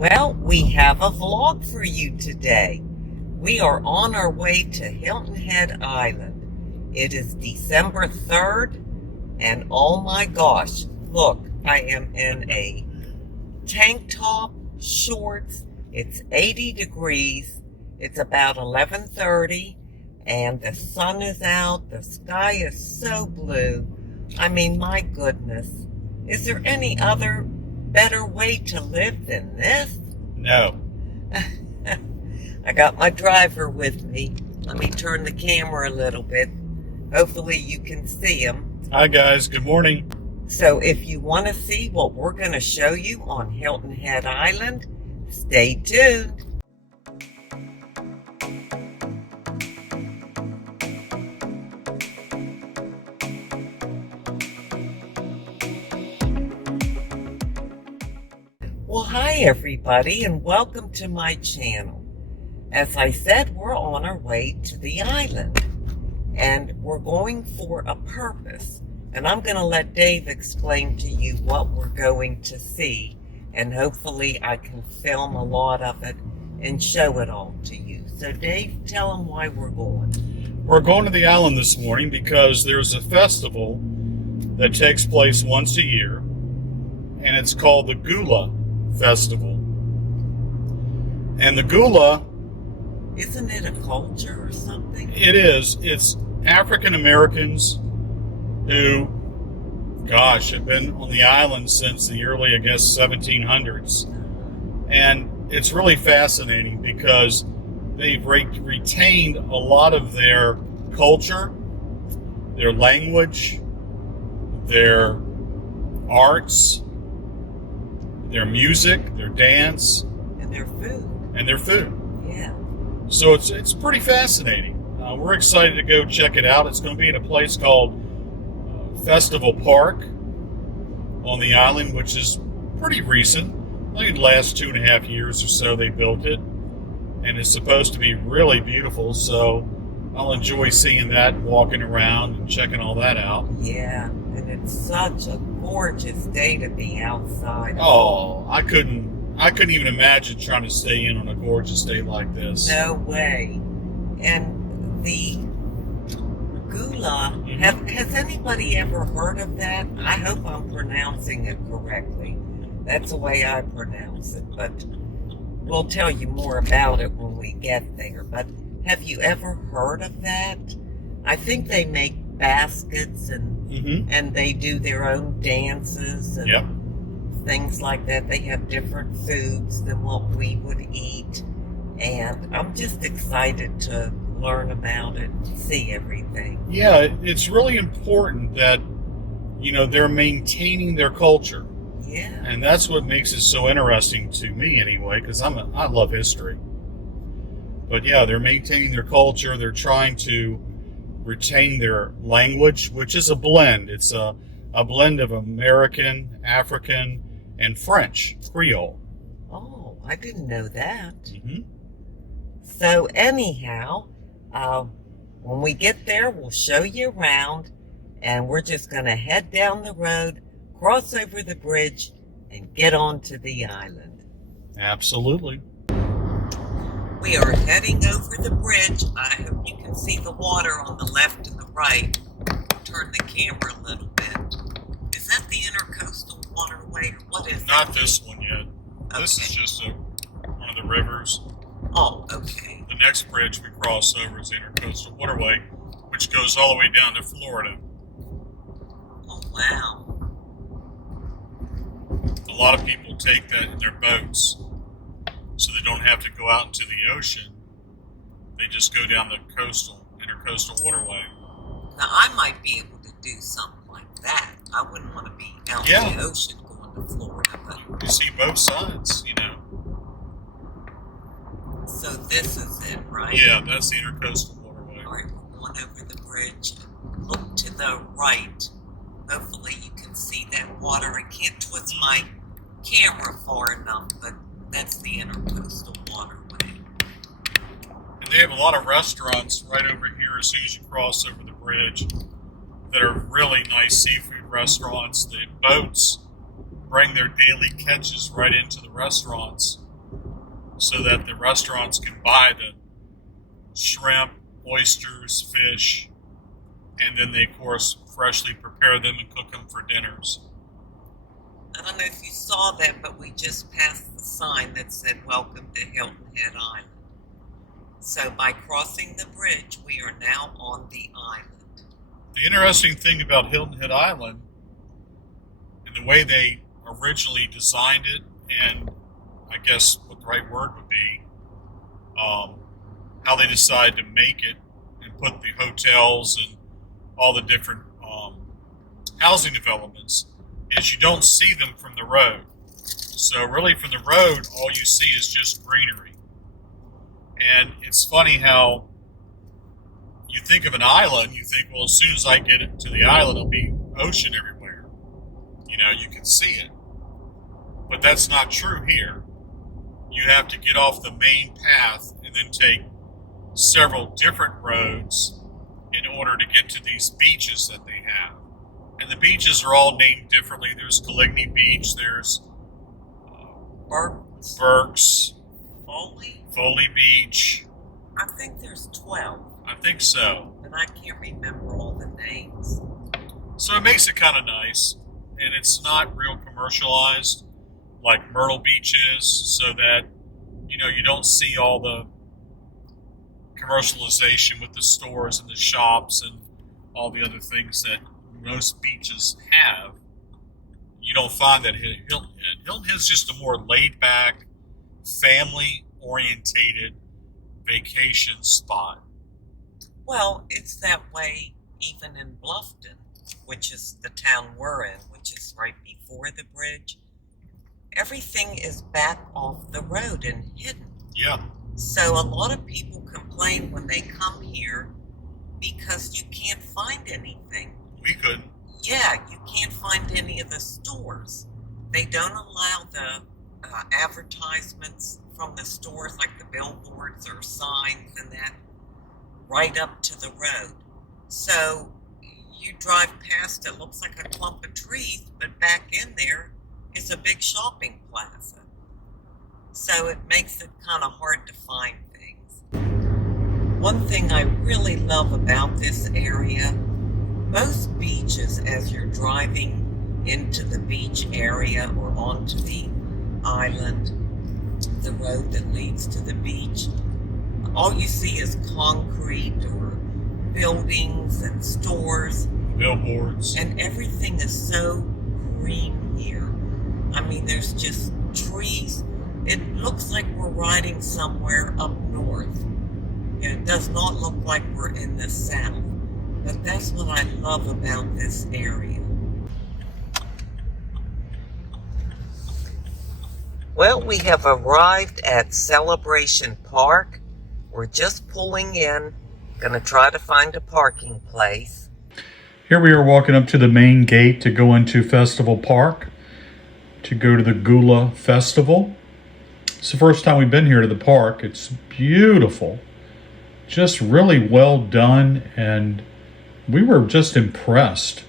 Well, we have a vlog for you today. We are on our way to Hilton Head Island. It is December 3rd, and oh my gosh, look, I am in a tank top, shorts. It's 80 degrees. It's about 11:30, and the sun is out. The sky is so blue. I mean, my goodness. Is there any other better way to live than this? No. I got my driver with me. Let me turn the camera a little bit. Hopefully you can see him. Hi guys, good morning. So if you want to see what we're going to show you on Hilton Head Island, stay tuned. Well, hi everybody, and welcome to my channel. As I said, we're on our way to the island, and we're going for a purpose. And I'm going to let Dave explain to you what we're going to see, and hopefully I can film a lot of it and show it all to you. So Dave, tell them why we're going. We're going to the island this morning because there's a festival that takes place once a year, and it's called the GULLAH Festival. And the GULLAH, isn't it a culture or something? it is. It's African Americans who, gosh, have been on the island since the early, 1700s. And it's really fascinating because they've retained a lot of their culture, their language, their arts, their music, their dance, And their food. and their food. Yeah. So it's pretty fascinating. We're excited to go check it out. It's going to be in a place called Festival Park on the island, which is pretty recent. I think the last 2.5 years or so they built it, and it's supposed to be really beautiful. So I'll enjoy seeing that, walking around and checking all that out. Yeah, and it's such a gorgeous day to be outside. Oh, I couldn't even imagine trying to stay in on a gorgeous day like this. No way. And the GULLAH, has anybody ever heard of that? I hope I'm pronouncing it correctly. That's the way I pronounce it, but we'll tell you more about it when we get there. But have you ever heard of that? I think they make baskets and they do their own dances and Yep. things like that. They have different foods than what we would eat. And I'm just excited to learn about it, see everything. Yeah, it's really important that, they're maintaining their culture. Yeah. And that's what makes it so interesting to me anyway, because I love history. But yeah, they're maintaining their culture. They're trying to retain their language, which is a blend. It's a blend of American, African, and French, Creole. Oh, I didn't know that. Mm-hmm. So anyhow, when we get there, we'll show you around, and we're just going to head down the road, cross over the bridge, and get on to the island. Absolutely. We are heading over the bridge. I hope you can see the water on the left and the right. Turn the camera a little bit. Is that the Intercoastal Waterway, or what is Not that? this one yet. This is Okay. just one of the rivers. Oh, okay. The next bridge we cross over is the Intercoastal Waterway, which goes all the way down to Florida. Oh, wow. A lot of people take that in their boats, so they don't have to go out into the ocean. They just go down the Intercoastal Waterway. Now, I might be able to do something like that. I wouldn't want to be out in the ocean going to Florida, but... You see both sides, So this is it, right? Yeah, that's the Intercoastal Waterway. All right, we're going over the bridge. Look to the right. Hopefully you can see that water. I can't twist my camera far enough, but that's the Intercoastal Waterway. And they have a lot of restaurants right over here as soon as you cross over the bridge that are really nice seafood restaurants. The boats bring their daily catches right into the restaurants so that the restaurants can buy the shrimp, oysters, fish, and then they, of course, freshly prepare them and cook them for dinners. I don't know if you saw that, but we just passed the sign that said, "Welcome to Hilton Head Island." So by crossing the bridge, we are now on the island. The interesting thing about Hilton Head Island and the way they originally designed it, and I guess what the right word would be, how they decided to make it and put the hotels and all the different housing developments, is you don't see them from the road. So really from the road, all you see is just greenery. And it's funny how you think of an island, you think, well, as soon as I get it to the island, it'll be ocean everywhere. You know, you can see it. But that's not true here. You have to get off the main path and then take several different roads in order to get to these beaches that they have. And the beaches are all named differently. There's Coligny Beach, there's Burks, Foley Beach. I think there's 12. I think so. But I can't remember all the names. So it makes it kind of nice. And it's not real commercialized like Myrtle Beach is, so that, you know, you don't see all the commercialization with the stores and the shops and all the other things that most beaches have. You don't find that at Hilton Head. Hilton Head is just a more laid-back, family-orientated vacation spot. Well, it's that way even in Bluffton, which is the town we're in, which is right before the bridge. Everything is back off the road and hidden. Yeah. So a lot of people complain when they come here because you can't find anything. We could. Yeah, you can't find any of the stores. They don't allow the advertisements from the stores, like the billboards or signs and that, right up to the road. So you drive past, it looks like a clump of trees, but back in there is a big shopping plaza. So it makes it kind of hard to find things. One thing I really love about this area, most beaches, as you're driving into the beach area or onto the island, the road that leads to the beach, all you see is concrete or buildings and stores. Billboards. And everything is so green here. I mean, there's just trees. It looks like we're riding somewhere up north. It does not look like we're in the south. But that's what I love about this area. Well, we have arrived at Celebration Park. We're just pulling in, gonna try to find a parking place. Here we are walking up to the main gate to go into Festival Park, to go to the GULLAH Festival. It's the first time we've been here to the park. It's beautiful. Just really well done, and we were just impressed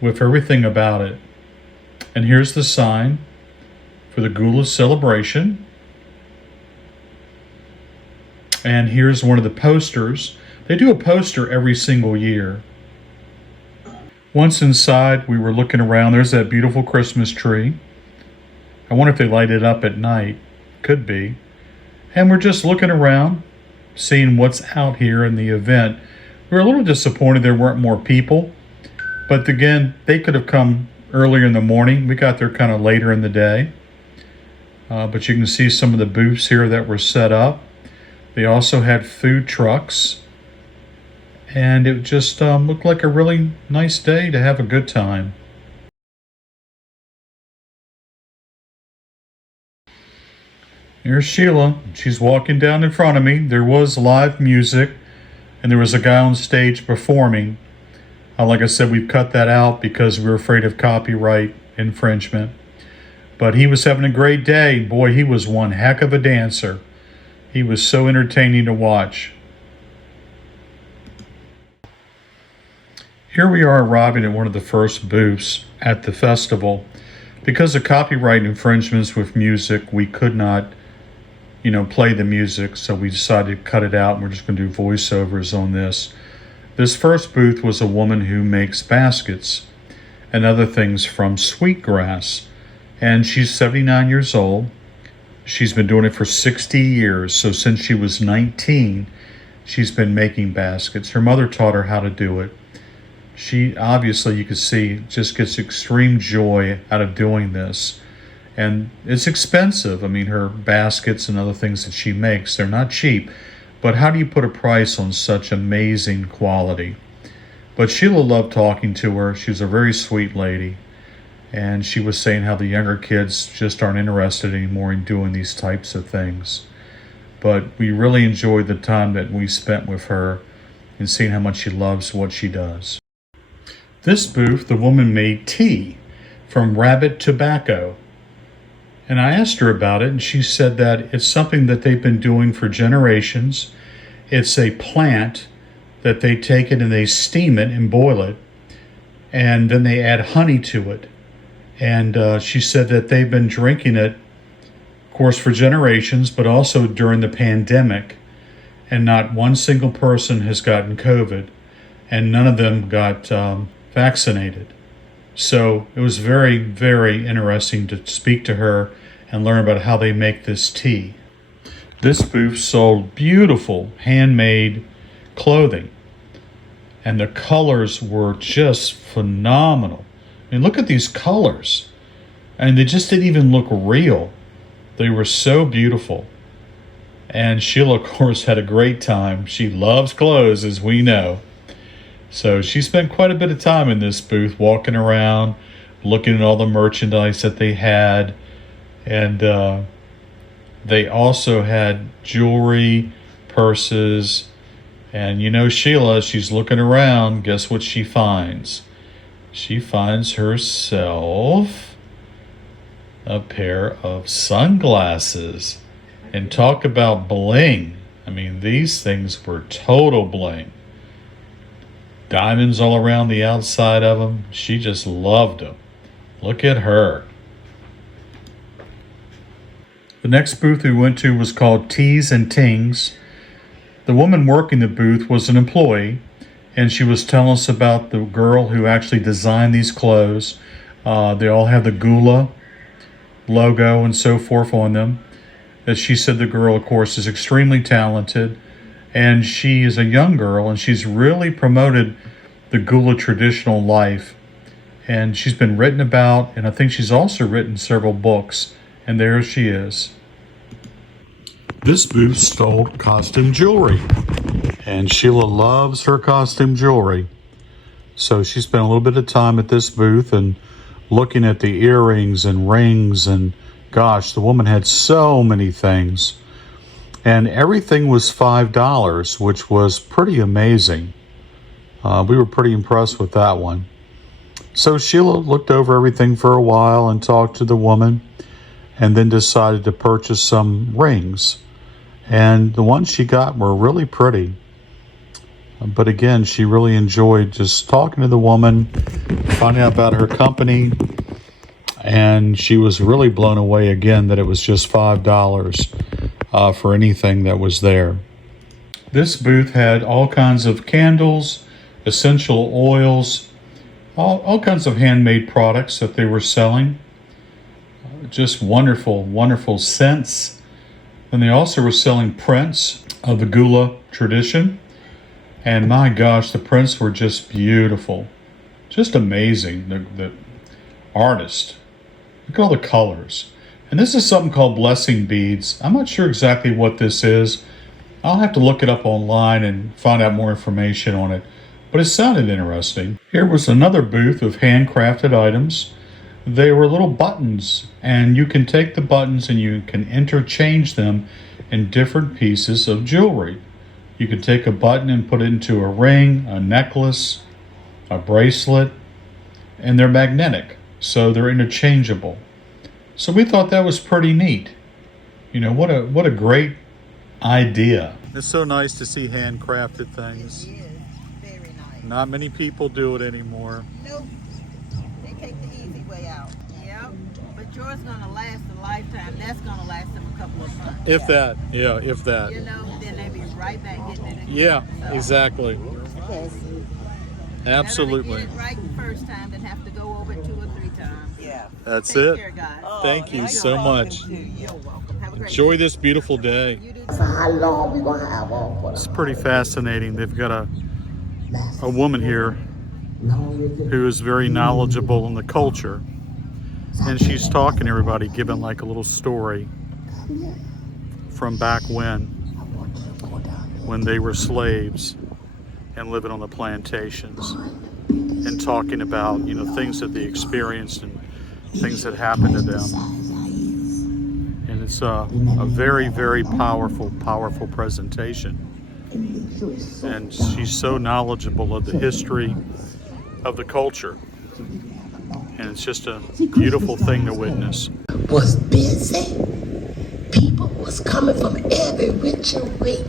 with everything about it. And here's the sign for the GULLAH celebration. And here's one of the posters. They do a poster every single year. Once inside, we were looking around. There's that beautiful Christmas tree. I wonder if they light it up at night. Could be. And we're just looking around, seeing what's out here in the event. We were a little disappointed there weren't more people. But again, they could have come earlier in the morning. We got there kind of later in the day. But you can see some of the booths here that were set up. They also had food trucks. And it just looked like a really nice day to have a good time. Here's Sheila. She's walking down in front of me. There was live music, and there was a guy on stage performing. Like I said, we've cut that out because we're afraid of copyright infringement. But he was having a great day. Boy, he was one heck of a dancer. He was so entertaining to watch. Here we are arriving at one of the first booths at the festival. Because of copyright infringements with music, we could not play the music, so we decided to cut it out and we're just going to do voiceovers on this. This first booth was a woman who makes baskets and other things from sweetgrass, and she's 79 years old. She's been doing it for 60 years, so since she was 19, she's been making baskets. Her mother taught her how to do it. She obviously, you can see, just gets extreme joy out of doing this. And it's expensive. I mean, her baskets and other things that she makes, they're not cheap. But how do you put a price on such amazing quality? But Sheila loved talking to her. She was a very sweet lady. And she was saying how the younger kids just aren't interested anymore in doing these types of things. But we really enjoyed the time that we spent with her and seeing how much she loves what she does. This booth, the woman made tea from rabbit tobacco. And I asked her about it, and she said that it's something that they've been doing for generations. It's a plant that they take it and they steam it and boil it, and then they add honey to it. And she said that they've been drinking it, of course, for generations, but also during the pandemic. And not one single person has gotten COVID, and none of them got vaccinated. So it was very, very interesting to speak to her and learn about how they make this tea. This booth sold beautiful handmade clothing, and the colors were just phenomenal. I mean, look at these colors. And they just didn't even look real. They were so beautiful. And Sheila, of course, had a great time. She loves clothes, as we know. So she spent quite a bit of time in this booth, walking around, looking at all the merchandise that they had. And they also had jewelry, purses. And Sheila, she's looking around. Guess what she finds? She finds herself a pair of sunglasses. And talk about bling. I mean, these things were total bling. Diamonds all around the outside of them. She just loved them. Look at her. The next booth we went to was called Teas and Tings. The woman working the booth was an employee, and she was telling us about the girl who actually designed these clothes. They all have the GULLAH logo and so forth on them. As she said, the girl, of course, is extremely talented, and she is a young girl, and she's really promoted the GULLAH traditional life. And she's been written about, and I think she's also written several books. And there she is. This booth sold costume jewelry, and Sheila loves her costume jewelry. So she spent a little bit of time at this booth and looking at the earrings and rings, and gosh, the woman had so many things. And everything was $5, which was pretty amazing. We were pretty impressed with that one. So Sheila looked over everything for a while and talked to the woman, and then decided to purchase some rings. And the ones she got were really pretty. But again, she really enjoyed just talking to the woman, finding out about her company, and she was really blown away again that it was just $5 for anything that was there. This booth had all kinds of candles, essential oils, all kinds of handmade products that they were selling. Just wonderful, wonderful scents. And they also were selling prints of the GULLAH tradition. And my gosh, the prints were just beautiful. Just amazing. The artist. Look at all the colors. And this is something called blessing beads. I'm not sure exactly what this is. I'll have to look it up online and find out more information on it. But it sounded interesting. Here was another booth of handcrafted items. They were little buttons, and you can take the buttons and you can interchange them in different pieces of jewelry. You can take a button and put it into a ring, a necklace, a bracelet, and they're magnetic, so they're interchangeable. So we thought that was pretty neat. What a great idea. It's so nice to see handcrafted things. It is very nice. Not many people do it anymore. Nope. They take the easy way out. Yep. But yours gonna last a lifetime. That's gonna last them a couple of months. If that, yeah, if that. You know, then they be right back hitting it again. Yeah, So, exactly. Absolutely. better to get it right the first time than have to go over it 2 or 3 times. Yeah. That's Take it. care, guys. Thank you nice so talking much. to you. You're welcome. Have a great Enjoy day. this beautiful day. You do. So how long we gonna have on for It's the pretty fascinating. They've got a last woman here who is very knowledgeable in the culture, and she's talking to everybody, giving like a little story from back when they were slaves and living on the plantations, and talking about, you know, things that they experienced and things that happened to them. And it's a very, very powerful presentation. And she's so knowledgeable of the history of the culture. And it's just a beautiful thing to witness. was busy. People was coming from every which way.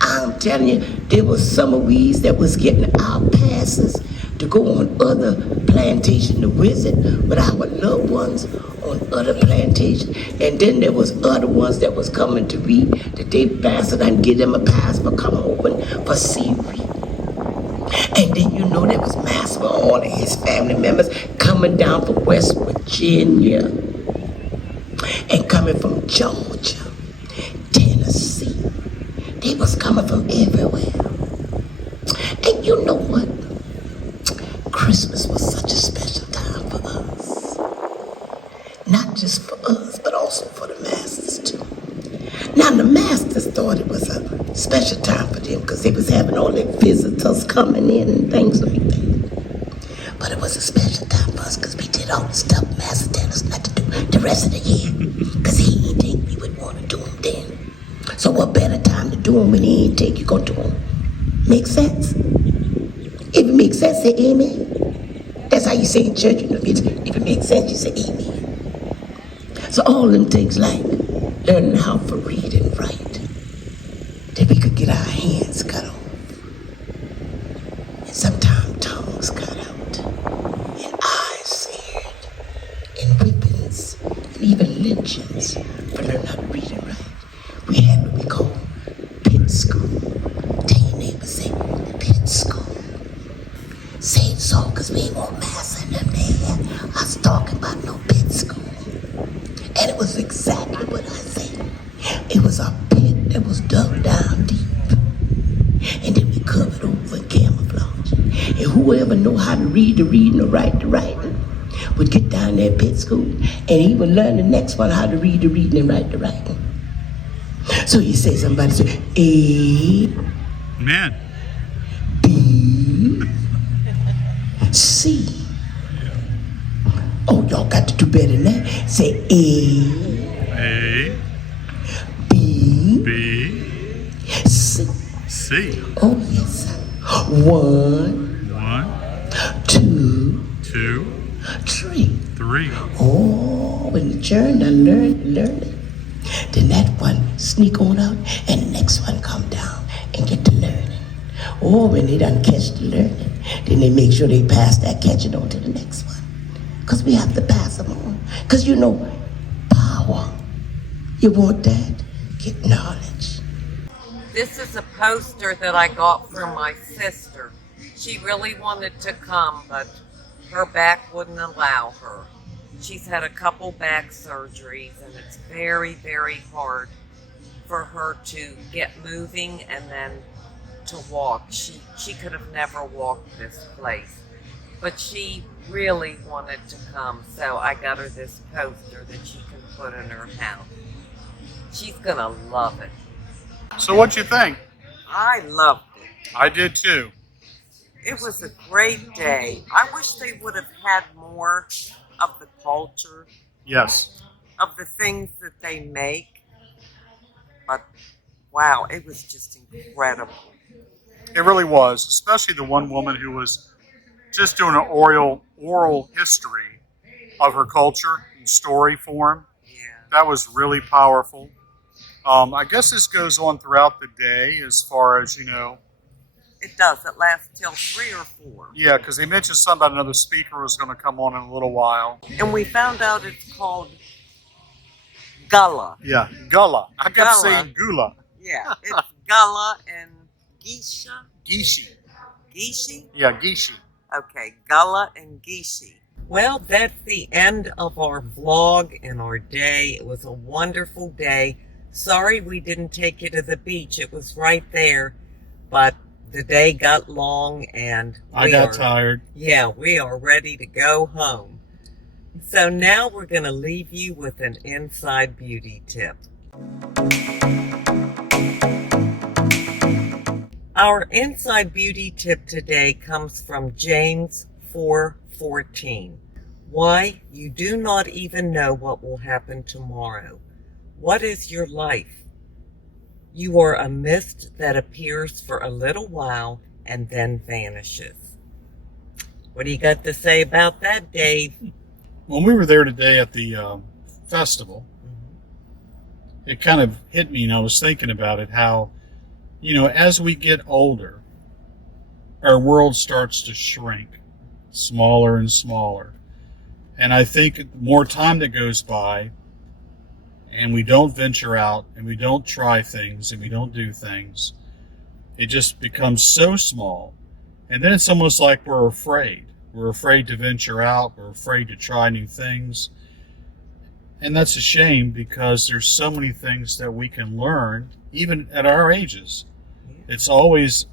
I'm telling you, there was some of we's that was getting our passes to go on other plantation to visit with our loved ones on other plantations. And then there was other ones that was coming to read that they passed and give them a pass for come open for seaweed. And then you know there was Master and all of his family members coming down from West Virginia and coming from Georgia, Tennessee. They was coming from everywhere. And you know what? Christmas was such a special time for us. Not just for us, but also for the masters too. Now the masters thought it was a special time for them because they was having all their visitors coming in and things like that. But it was a special time for us because we did all the stuff Master tell us not to do the rest of the year. Because he didn't think we would want to do them then. So what better time to do them when he ain't think you gonna do them? Make sense? If it makes sense, say amen. That's how you say in church, you know, if it makes sense, you say amen. So all them things like learning how to read and write, that we could get our hands cut off, and sometimes tongues cut out, and eyes seared, and whippings, and even lynchings for learning how to read and write. We had what we call pit school. Tell your neighbor, say, pit school. Say it so, because we ain't want mass in them there. I was talking about no pit school. And it was exactly what I said. It was a pit that was dug down deep. And then we covered over and camouflage. And whoever know how to read the reading or write the writing would get down there at pit school and even learn the next one how to read the reading and write the writing. So you say somebody say A, Man. B, C. Oh, y'all got to do better than that. Say A, B, C. C. Oh, yes. 1, 2, 3. 3. Oh, when you learn and learn it, then that one sneak on out and the next one come down and get to learning. Oh, when they done catch the learning, then they make sure they pass that catching on to the next one. Because we have to pass them on. Because you know, power. You want that? Get knowledge. This is a poster that I got from my sister. She really wanted to come, but her back wouldn't allow her. She's had a couple back surgeries, and it's very, very hard for her to get moving and then to walk. She could have never walked this place, but she really wanted to come, so I got her this poster that she can put in her house. She's gonna love it. So what'd you think? I loved it. I did too. It was a great day. I wish they would have had more of the culture, Yes. of the things that they make. But wow, it was just incredible. It really was, especially the one woman who was just doing an oral history of her culture in story form. Yeah. That was really powerful. I guess this goes on throughout the day as far as, you know. It does. It lasts till 3 or 4. Yeah, because they mentioned something about another speaker was going to come on in a little while. And we found out it's called Gullah. Yeah, Gullah. I kept Gullah. saying Gullah. Yeah, it's Gullah and Geisha. Gishi. Gishi? Yeah, Gishi. Okay, Gullah and Gishi. Well, that's the end of our vlog and our day. It was a wonderful day. Sorry we didn't take you to the beach. It was right there, but the day got long and I got tired. Yeah, we are ready to go home. So now we're going to leave you with an inside beauty tip. Our inside beauty tip today comes from James 4:14. Why, you do not even know what will happen tomorrow. What is your life? You are a mist that appears for a little while and then vanishes. What do you got to say about that, Dave? When we were there today at the festival, it kind of hit me, and I was thinking about it, how, you know, as we get older, our world starts to shrink, smaller and smaller. And I think the more time that goes by, and we don't venture out, and we don't try things, and we don't do things, it just becomes so small. And then it's almost like we're afraid. We're afraid to venture out. We're afraid to try new things. And that's a shame, because there's so many things that we can learn, even at our ages. It's always,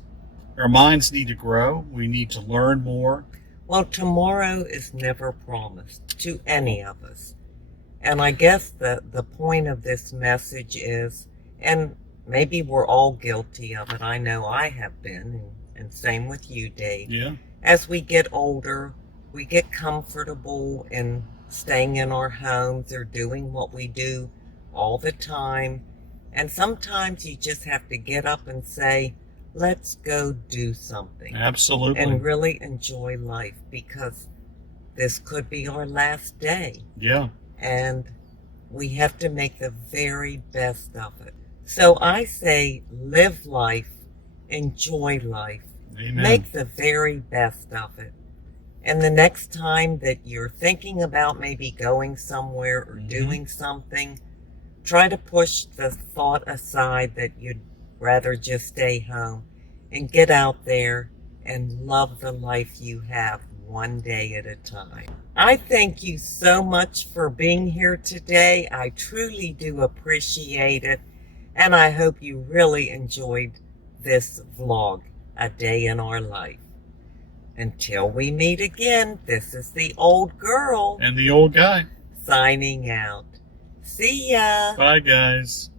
our minds need to grow. We need to learn more. Well, tomorrow is never promised to any of us. And I guess the point of this message is, and maybe we're all guilty of it. I know I have been, and same with you, Dave. Yeah. As we get older, we get comfortable in staying in our homes or doing what we do all the time. And sometimes you just have to get up and say, let's go do something. Absolutely. And really enjoy life, because this could be our last day. Yeah. And we have to make the very best of it. So I say, live life, enjoy life, Amen. Make the very best of it. And the next time that you're thinking about maybe going somewhere or doing something, try to push the thought aside that you'd rather just stay home and get out there and love the life you have one day at a time. I thank you so much for being here today. I truly do appreciate it. And I hope you really enjoyed this vlog, A Day in Our Life. Until we meet again, this is the old girl And the old guy. signing out. See ya. Bye, guys.